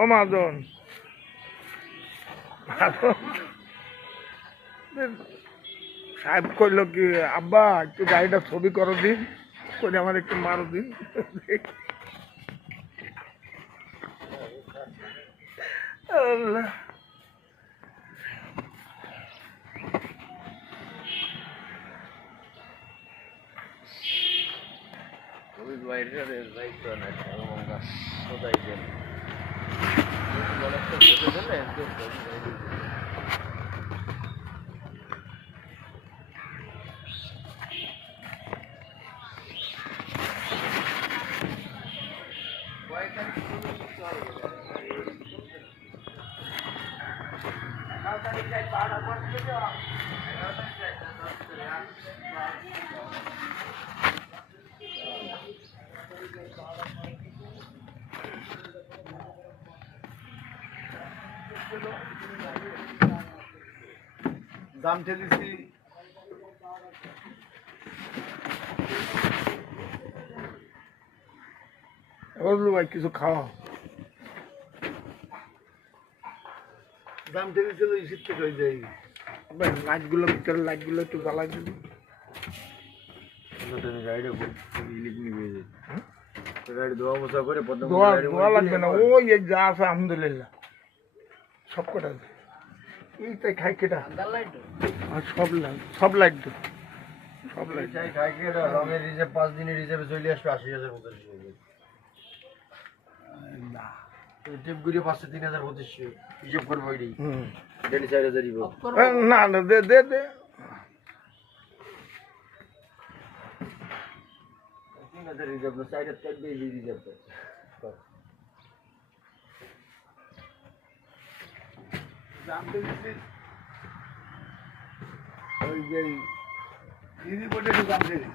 ও মাজন সাহেব কইল কি আব্বা একটু গাড়িটা ছবি করো দিন করে আমার একটু মারো দিন আল্লাহ দাম ঠেলেছি ভাই কিছু খাওয়া দাম ঠেলেছিল শীত থেকে হয়ে যায় লাইটগুলো ভিতরে লাইটগুলো একটু জ্বালাই দিবি গাড়িটা ইলিশ নিয়ে যায় গাড়ি ধোয়া মোছা করে ধোয়া লাগবে না ওই যা আছে আলহামদুলিল্লাহ সব কটা আছে এইটাই খাই কেটা আর সব লাইট দো সব লাইট খাই কেটা রঙের রিজার্ভ 5 দিনের রিজার্ভে চলে আসবে 80,000 মতো না টিপগুড়ি 5-3,000 মতো হিসাব করবো ওইটাই 4,000 দিব না না দে দে দে 3,000 রিজার্ভ না 4,000 দিয়ে রিজার্ভ ওই যে দিদি বটে দাম দিয়ে